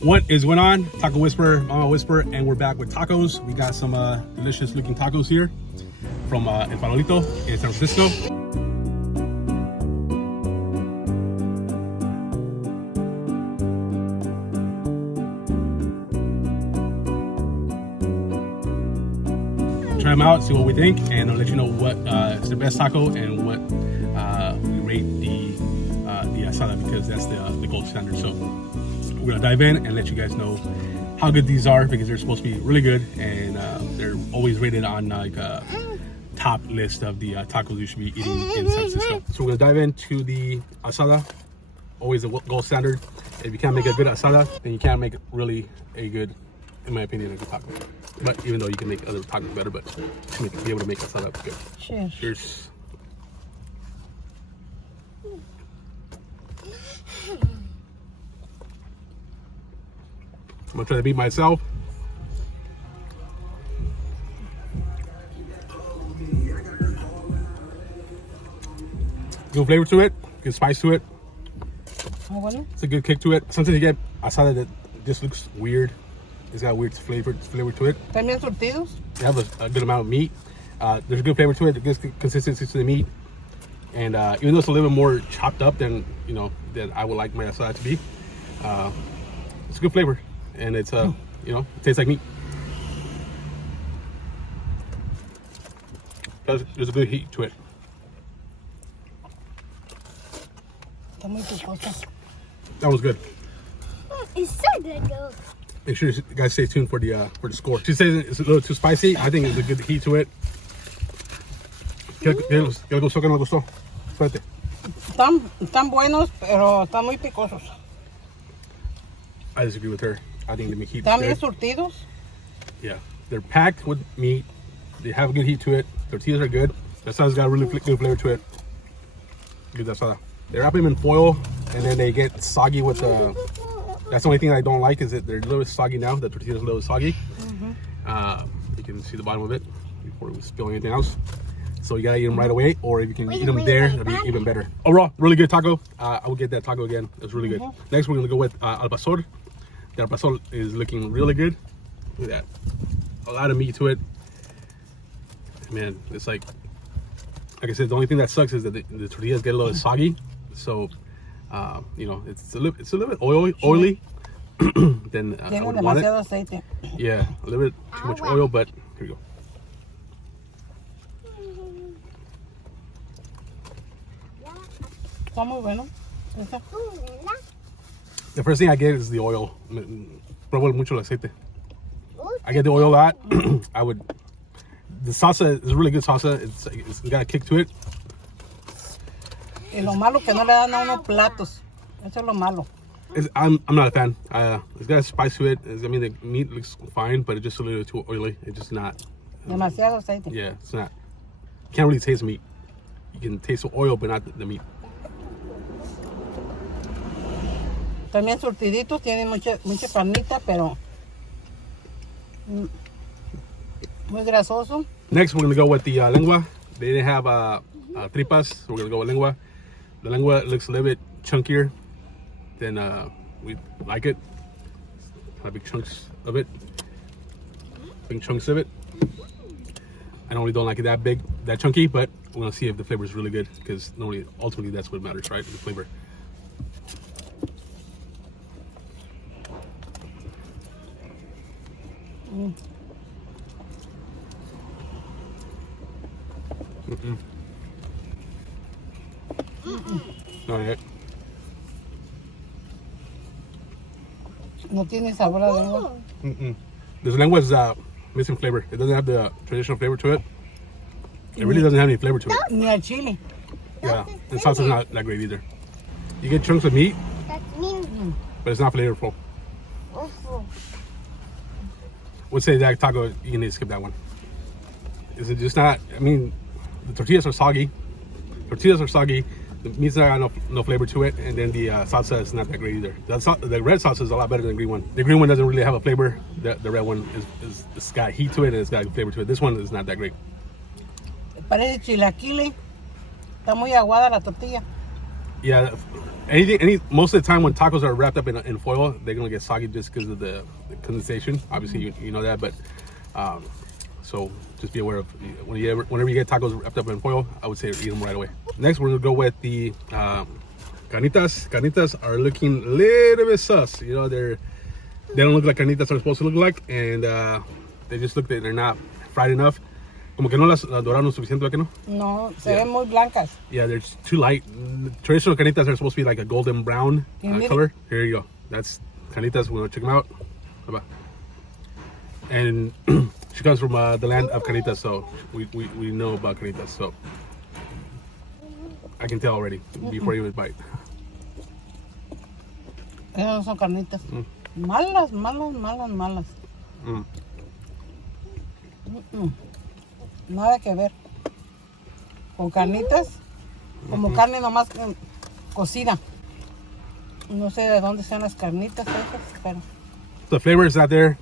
What is going on? Taco Whisperer, Mama Whisperer, and we're back with tacos. We got some delicious looking tacos here from El Farolito in San Francisco. Try them out, see what we think, and I'll let you know what is the best taco and what we rate the asada, because that's the gold standard. So we're gonna dive in and let you guys know how good these are, because they're supposed to be really good, and they're always rated on like a top list of the tacos you should be eating in San Francisco. So we're gonna dive into the asada, always the gold standard. If you can't make a good asada, then you can't make really a good, in my opinion, a good taco. But even though you can make other tacos better, but be able to make asada good. Cheers. Cheers. I'm gonna try to beat myself. Good flavor to it, good spice to it. It's a good kick to it. Sometimes you get asada that just looks weird. It's got a weird flavor to it. También surtidos. They have a good amount of meat. There's a good flavor to it, a good consistency to the meat. And even though it's a little bit more chopped up than than I would like my asada to be, it's a good flavor. And it's it tastes like meat. There's a good heat to it. Está muy picosa. That was good. It's so good though. Make sure you guys stay tuned for the score. She says it's a little too spicy. I think it's a good heat to it. ¿Qué le gustó, qué no le gustó? Espérate. Están buenos, pero están muy picosos. I disagree with her. I think the heat. Están bien surtidos. Yeah, they're packed with meat. They have a good heat to it. Tortillas are good. The asada's got a really good flavor to it. Good asada. They wrap them in foil, and then they get soggy with the. That's the only thing I don't like, is that they're a little bit soggy now. The tortilla's a little soggy. You can see the bottom of it before we spill anything else. So you gotta eat them right away, or if you can eat them there, that'd be even better. Overall, really good taco. I will get that taco again. It's really good. Next, we're gonna go with al pastor. The al pastor is looking really good. Look at that. A lot of meat to it. Man, it's like I said, the only thing that sucks is that the tortillas get a little soggy. So, it's a little bit oily. Then I would want it. Aceite. Yeah, a little bit too much oil, but here we go. Está muy bueno. The first thing I get is the oil. Probo mucho el aceite. I get the oil a lot. The salsa is a really good salsa. It's got a kick to it. Y lo malo que no le dan a unos platos. Eso es lo malo. I'm not a fan. It's got a spice to it. I mean, the meat looks fine, but it's just a little too oily. It's just not. Demasiado aceite. Yeah, it's not. You can't really taste meat. You can taste the oil, but not the meat. También surtiditos, tienen mucha carnita, pero muy grasoso. Next, we're gonna go with the lengua. They didn't have tripas, so we're gonna go with lengua. The lengua looks a little bit chunkier than we like it. Kind of big chunks of it. I normally don't like it that big, that chunky, but we're gonna see if the flavor is really good, because ultimately that's what matters, right? The flavor. Not yet. No tiene sabor a lengua. This lengua is missing flavor. It doesn't have the traditional flavor to it. It really doesn't have any flavor to it. Ni al chile. Yeah, the salsa's not that great either. You get chunks of meat, but it's not flavorful. Would say that taco, you need to skip that one. Is it just not? I mean, the tortillas are soggy. The meat's not got no flavor to it, and then the salsa is not that great either. The red salsa is a lot better than the green one. The green one doesn't really have a flavor. The red one it's got heat to it, and it's got a flavor to it. This one is not that great. Parece chilaquile. Está muy aguada la tortilla. Yeah, most of the time when tacos are wrapped up in foil, they're gonna get soggy just because of the condensation. Obviously, you know that, but so just be aware of whenever you get tacos wrapped up in foil, I would say eat them right away. Next, we're gonna go with the carnitas. Carnitas are looking a little bit sus. You know, they don't look like carnitas are supposed to look like, and they just look like they're not fried enough. Como que no las doraron suficiente, ¿verdad que no? No, se ven muy blancas. Yeah, they're too light. Traditional carnitas are supposed to be like a golden brown color. Here you go. That's carnitas. We're gonna check them out. Bye-bye. And she comes from the land of carnitas, so we know about carnitas. So I can tell already before you even bite. Esas no son carnitas. Malas, malas, malas, malas. Nada que ver. Con carnitas, como carne nomás cocida. No sé de dónde sean las carnitas esas, pero... The flavor is not there.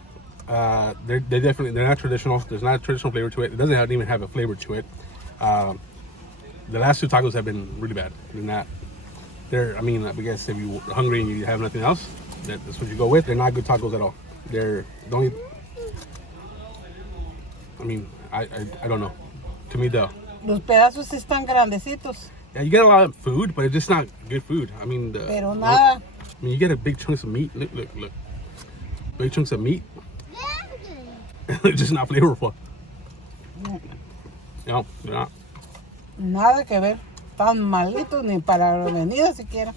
They're not traditional. There's not a traditional flavor to it. It doesn't even have a flavor to it. The last two tacos have been really bad. I mean, I guess if you're hungry and you have nothing else, that's what you go with. They're not good tacos at all. They're the only... I mean, I don't know. To me, los pedazos están grandecitos. Yeah, you get a lot of food, but it's just not good food. I mean, pero nada. I mean, you get a big chunks of meat. Look. Big chunks of meat. It's just not flavorful. No, they're not. Nada que ver. Tan malitos ni para la avenida siquiera.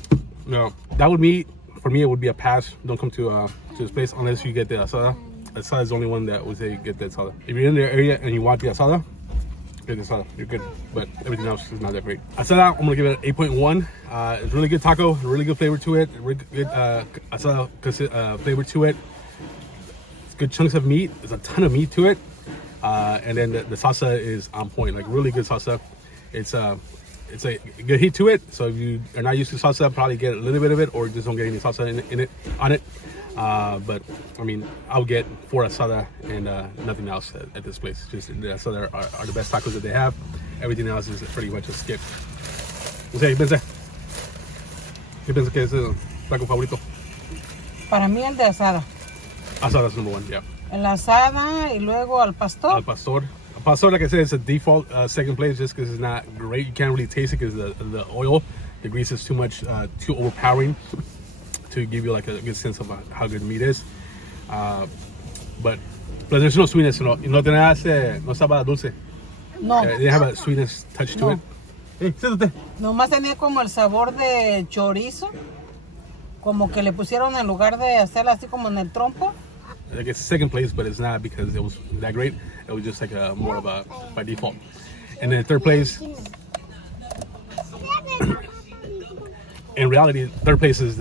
No, that would be, for me, it would be a pass. Don't come to this place unless you get the asada. Asada is the only one that would say get the asada. If you're in the area and you want the asada, get the asada. You're good. But everything else is not that great. Asada, I'm gonna give it an 8.1. It's really good taco, really good flavor to it. Really good asada flavor to it. It's good chunks of meat. There's a ton of meat to it. And then the salsa is on point, like really good salsa. It's a good heat to it. So if you are not used to salsa, probably get a little bit of it, or just don't get any salsa on it. But I mean, I'll get 4 asada and nothing else at this place. Just the asada are the best tacos that they have. Everything else is pretty much a skip. ¿Qué piensas que es el taco favorito? Para mí el de asada. Asada is number 1, yeah. El asada y luego al pastor. Al pastor. Al pastor, like I said, it's a default second place just because it's not great. You can't really taste it because the oil, the grease is too much, too overpowering to give you like a good sense of how good meat is. But there's no sweetness. No estaba dulce. No. They have a sweetness touch to it. Hey, siéntate. Nomás tenía como el sabor de chorizo. Como que le pusieron en lugar de hacerla así como en el trompo. Like it's second place, but it's not because it was that great. It was just like more of a by default. And then third place, in reality, third place is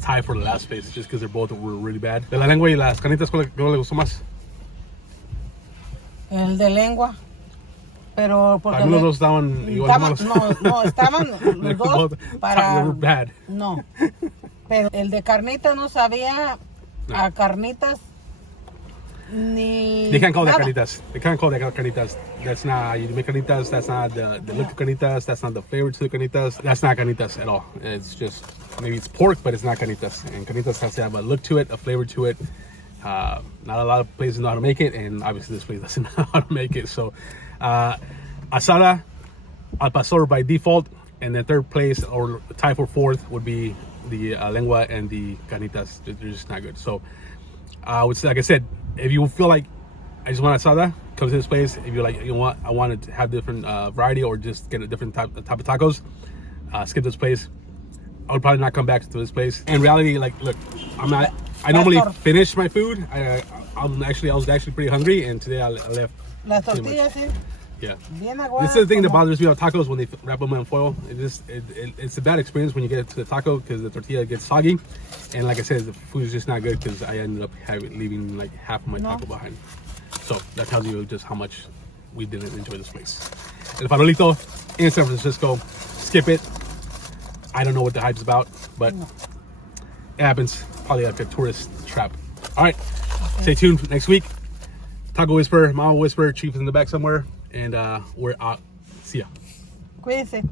tied for the last place, just because they're both were really bad. De la lengua y las carnitas, ¿cuál le gustó más? El de lengua. Pero porque algunos dos estaban igual malos. No, estaban los dos para... They were bad. No, pero el de carnitas no sabía a carnitas ni... They can't call that nada. carnitas. They can't call that carnitas. That's not how you make carnitas. That's not the look of carnitas. That's not the flavor to the carnitas. That's not carnitas at all. It's just, maybe it's pork, but it's not carnitas. And carnitas has to have a look to it, a flavor to it. Not a lot of places know how to make it, and obviously this place doesn't know how to make it. So, asada, al pastor by default, and then third place or tie for fourth would be the lengua and the carnitas. They're just not good. So, I would say, like I said, if you feel like I just want asada, come to this place. If you're like, you know what, I want to have different variety or just get a different type of tacos, skip this place. I would probably not come back to this place. In reality, like, look, I normally finish my food. I was actually pretty hungry, and today I left. Las tortillas, sí. Yeah. Bien aguadas. This is the thing that bothers me about tacos when they wrap them in foil. It's a bad experience when you get to the taco because the tortilla gets soggy, and like I said, the food is just not good because I ended up leaving like half of my taco behind. So that tells you just how much we didn't enjoy this place. El Farolito in San Francisco. Skip it. I don't know what the hype's about, but it happens. Probably like a tourist trap. All right, stay tuned next week. Taco Whisper, Mama Whisper, Chief is in the back somewhere, and we're out. See ya. Cuídense.